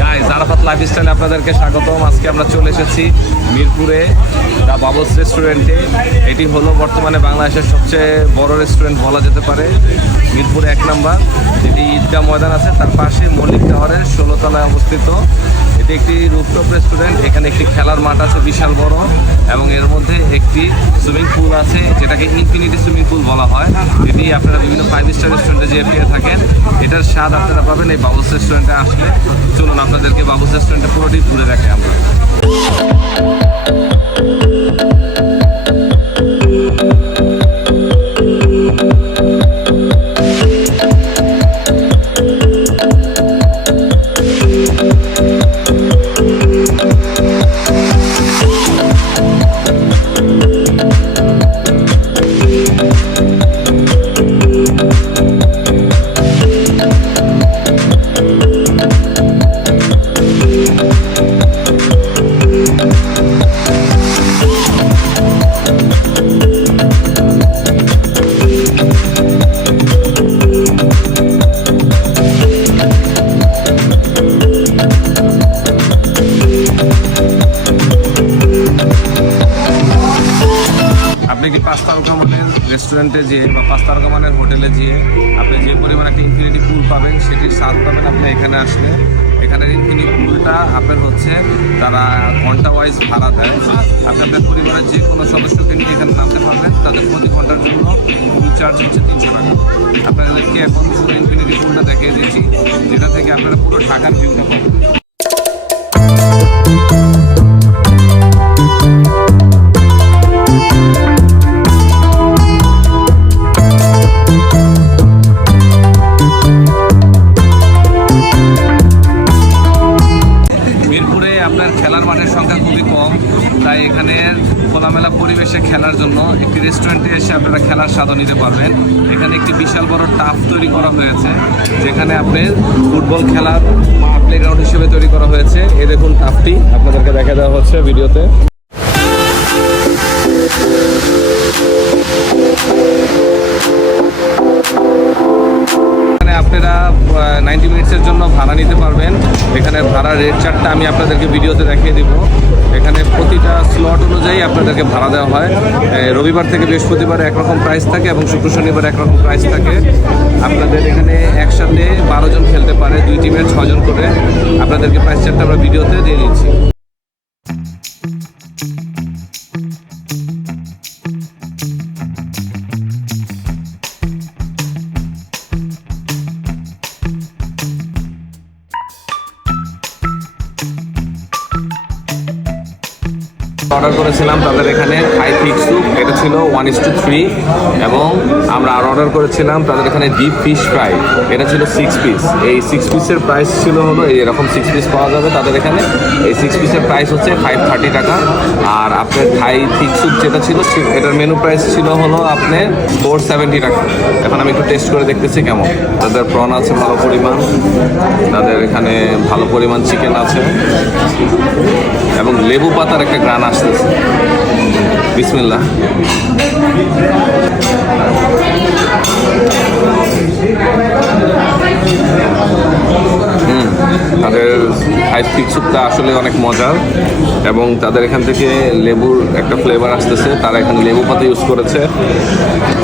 Guys, Arafat লাইফস্টাইলে আপনাদেরকে স্বাগতম। আজকে আমরা চলে এসেছি মিরপুরে দ্য বাবলস রেস্টুরেন্টে। এটি হলো বর্তমানে বাংলাদেশের সবচেয়ে বড় রেস্টুরেন্ট বলা যেতে পারে। মিরপুরে 1 নম্বর, যেটি ঈদগাহ ময়দান আছে তার পাশে মল্লিক টাওয়ারের 16 তলায় অবস্থিত। এটি একটি রুফটপ রেস্টুরেন্ট। এখানে একটি খেলার মাঠ আছে বিশাল বড়, এবং এর মধ্যে একটি সুইমিং পুল আছে যেটাকে ইনফিনিটি সুইমিং পুল বলা হয়। এটি আপনারা বিভিন্ন 5 স্টার রেস্টুরেন্টে যে পেয়ে থাকেন, এটার স্বাদ আপনারা পাবেন এই বাবলস রেস্টুরেন্টে আসলে। চলুন আপনাদেরকে বাবলস রেস্টুরেন্টে পুরোটি ঘুরে দেখে আমরা। আপনি কি 5 তারকা মানের রেস্টুরেন্টে যেয়ে বা 5 তারকা মানের হোটেলে যেয়ে আপনি যে পরিমাণ একটা ইনফিনিটি পুল পাবেন সেটির স্বাদ পাবেন আপনি এখানে আসলে। এখানের ইনফিনিটি পুলটা আপনার হচ্ছে তারা ঘন্টা ওয়াইজ ভাড়া দেয়। আপনি আপনার পরিবারের যে কোনো সদস্যকে নিয়ে এখানে নামতে পারবেন। তাদের প্রতি ঘন্টার জন্য পুল চার্জ হচ্ছে 300 টাকা। আপনাদেরকে এখন পুরো ইনফিনিটি পুলটা দেখিয়ে দিচ্ছি, যেটা থেকে আপনারা পুরো ঢাকার ভিউটা পাবেন। আপনার খেলার মাঠের সংখ্যা খুবই কম, তাই এখানে খোলামেলা পরিবেশে খেলার জন্য একটি রেস্টুরেন্টে এসে আপনারা খেলার স্বাদ নিতে পারবেন। এখানে একটি বিশাল বড় টাফ তৈরি করা হয়েছে, যেখানে আপনি ফুটবল খেলার প্লেগ্রাউন্ড হিসেবে তৈরি করা হয়েছে। এই দেখুন টাফটি আপনাদেরকে দেখা দেওয়া হচ্ছে ভিডিওতে। আপনারা 90 মিনিটসের জন্য ভাড়া নিতে পারবেন। এখানে ভাড়ার রেট চার্টটা আমি আপনাদেরকে ভিডিওতে দেখিয়ে দিব। এখানে প্রতিটা স্লট অনুযায়ী আপনাদেরকে ভাড়া দেওয়া হয়। রবিবার থেকে বৃহস্পতিবার একরকম প্রাইস থাকে এবং শুক্র শনিবার একরকম প্রাইস থাকে। আপনাদের এখানে একসাথে 12 জন খেলতে পারে, 2 টিমের 6 জন করে। আপনাদেরকে প্রাইস চার্টটা আমরা ভিডিওতে দিয়ে দিচ্ছি। অর্ডার করেছিলাম তাদের এখানে থাই ফিশ স্যুপ, এটা ছিল 1:3, এবং আমরা আরও অর্ডার করেছিলাম তাদের এখানে ডিপ ফিশ ফ্রাই, এটা ছিল 6 পিস। এই 6 পিসের প্রাইস ছিল হলো এরকম 6 পিস পাওয়া যাবে তাদের এখানে। এই 6 পিসের প্রাইস হচ্ছে 530 টাকা। আর আপনার থাই ফিশ স্যুপ যেটা ছিল এটার মেনু প্রাইস ছিল হলো আপনার 470 টাকা। এখন আমি একটু টেস্ট করে দেখতেছি কেমন। তাদের প্রন আছে ভালো পরিমাণ, তাদের এখানে ভালো পরিমাণ চিকেন আছে, এবং লেবু পাতার একটা গ্রান আসতেছে। বিসমিল্লাহ। তাদের থাই ফিশ স্যুপটা আসলে অনেক মজার, এবং তাদের এখান থেকে লেবুর একটা ফ্লেভার আসতেছে। তারা এখানে লেবু পাতা ইউজ করেছে,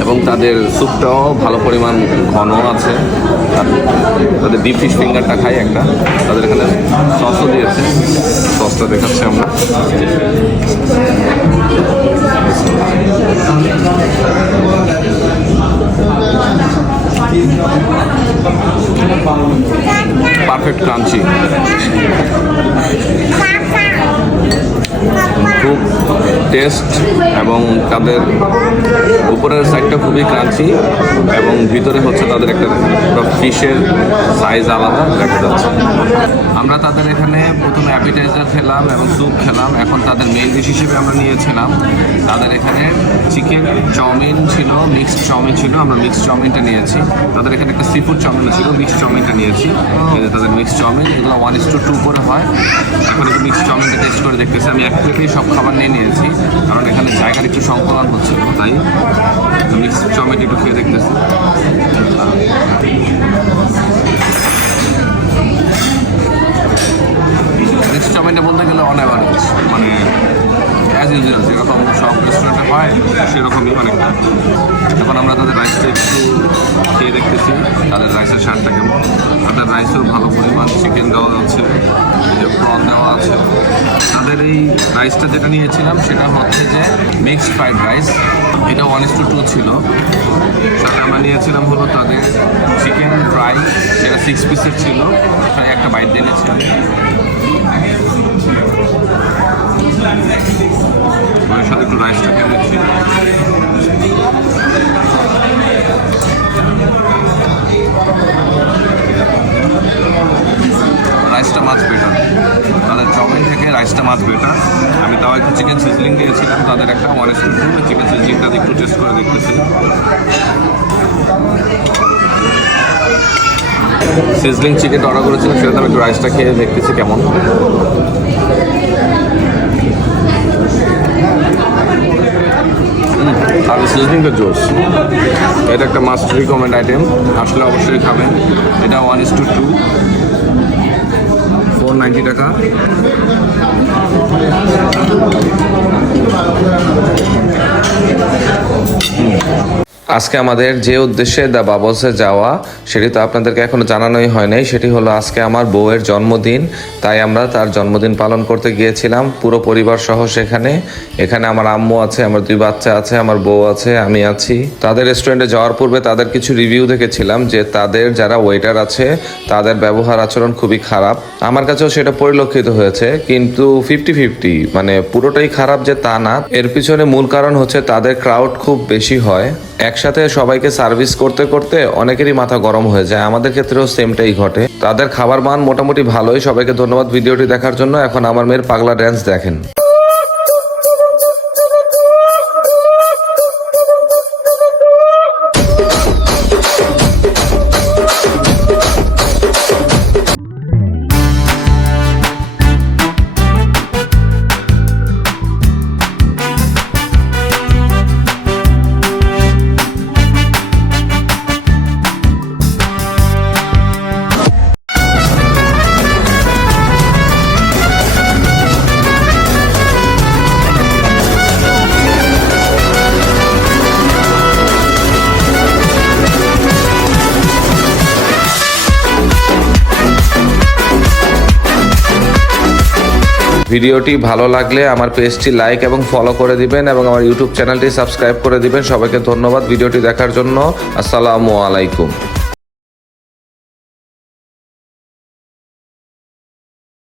এবং তাদের স্যুপটাও ভালো পরিমাণ ঘন আছে। তাদের ডিপ ফিশ ফিঙ্গারটা খাই একটা, তাদের এখানে সসও দিয়েছে, সসটা দেখাচ্ছি আমরা। পারফেক্ট ক্রাঞ্চি, খুব টেস্ট, এবং তাদের উপরের সাইডটা খুবই ক্রাঞ্চি, এবং ভিতরে হচ্ছে তাদের একটা ফিশের সাইজ আলাদা দেখা যাচ্ছে। আমরা তাদের এখানে প্রথমে অ্যাপিটাইজার খেলাম এবং স্যুপ খেলাম। এখন তাদের মেইন ডিশ হিসেবে আমরা নিয়েছিলাম তাদের এখানে চিকেন চাউমিন ছিল, মিক্সড চাউমিন ছিল। আমরা মিক্সড চাউমিনটা নিয়েছি। তাদের এখানে একটা সি ফুড চাউমিন ছিল, মিক্সড চাউমিনটা নিয়েছি। তাদের মিক্সড চাউমিন এগুলো 1:2 করে হয়। এখন একটু মিক্সড চাউমিনটা টেস্ট করে দেখতেছি। আমি এক প্লেটেই সব খাবার নিয়ে নিয়েছি, কারণ এখানে জায়গার একটু সংকলন হচ্ছিল, তাই মিক্সড চাউমিনটা একটু খেয়ে দেখতেছি। তাদের রাইসের স্বাদটা কেমন। তাদের রাইসেও ভালো পরিমাণ চিকেন দেওয়া আছে, প্রন দেওয়া আছে। তাদের এই রাইসটা যেটা নিয়েছিলাম সেটা হচ্ছে যে মিক্সড ফ্রাইড রাইস, এটা 1:2 ছিল। সাথে আমরা নিয়েছিলাম হলো তাদের চিকেন ফ্রাই, যেটা 6 পিসের ছিল। একটা বাইট দিয়ে নিয়েছিলাম, ওর সাথে একটু রাইসটা খেয়ে নিচ্ছি। রাইসটা মাছ বেটার, তাদের চাউমিন থেকে রাইসটা মাছ বেটার। আমি তাও একটু চিকেন সিজলিং দিয়েছিলাম, তাদের একটা 1:2 চিকেন সিজলিংটা একটু টেস্ট করে দেখতেছি। সিজলিং চিকেনটা অর্ডার করেছিলাম, সেটাতে আমি একটু রাইসটা খেয়ে দেখতেছি কেমন। আর সিজনিংটা জোস, এটা একটা মাস্ট রিকমেন্ড আইটেম, আসলে অবশ্যই খাবেন। এটা 1:2, 490 টাকা। আজকে আমাদের যে উদ্দেশ্যে দ্য বাবলসে যাওয়া সেটি তো আপনাদেরকে এখনো জানানোই হয় নাই। সেটি হলো আজকে আমার বউয়ের জন্মদিন, তাই আমরা তার জন্মদিন পালন করতে গিয়েছিলাম পুরো পরিবার সহ। এখানে আমার আম্মু আছে, আমার 2 বাচ্চা আছে, আমার বউ আছে, আমি আছি। তাদের রেস্টুরেন্টে যাওয়ার পূর্বে তাদের কিছু রিভিউ দেখেছিলাম যে তাদের যারা ওয়েটার আছে তাদের ব্যবহার আচরণ খুবই খারাপ। আমার কাছেও সেটা পরিলক্ষিত হয়েছে, কিন্তু 50-50, মানে পুরোটাই খারাপ যে তা না। এর পিছনে মূল কারণ হচ্ছে তাদের ক্রাউড খুব বেশি হয়, একসাথে সবাইকে সার্ভিস করতে করতে অনেকেরই মাথা গরম হয়ে যায়। আমাদের ক্ষেত্রেও সেমটাই ঘটে। তাদের খাবার মান মোটামুটি ভালোই। সবাইকে ধন্যবাদ ভিডিওটি দেখার জন্য। এখন আমার মেয়ের পাগলা ড্যান্স দেখেন। ভিডিওটি ভালো লাগলে আমার পেজটি লাইক এবং ফলো করে দিবেন এবং আমার ইউটিউব চ্যানেলটি সাবস্ক্রাইব করে দিবেন। সবাইকে ধন্যবাদ ভিডিওটি দেখার জন্য। আসসালামু আলাইকুম।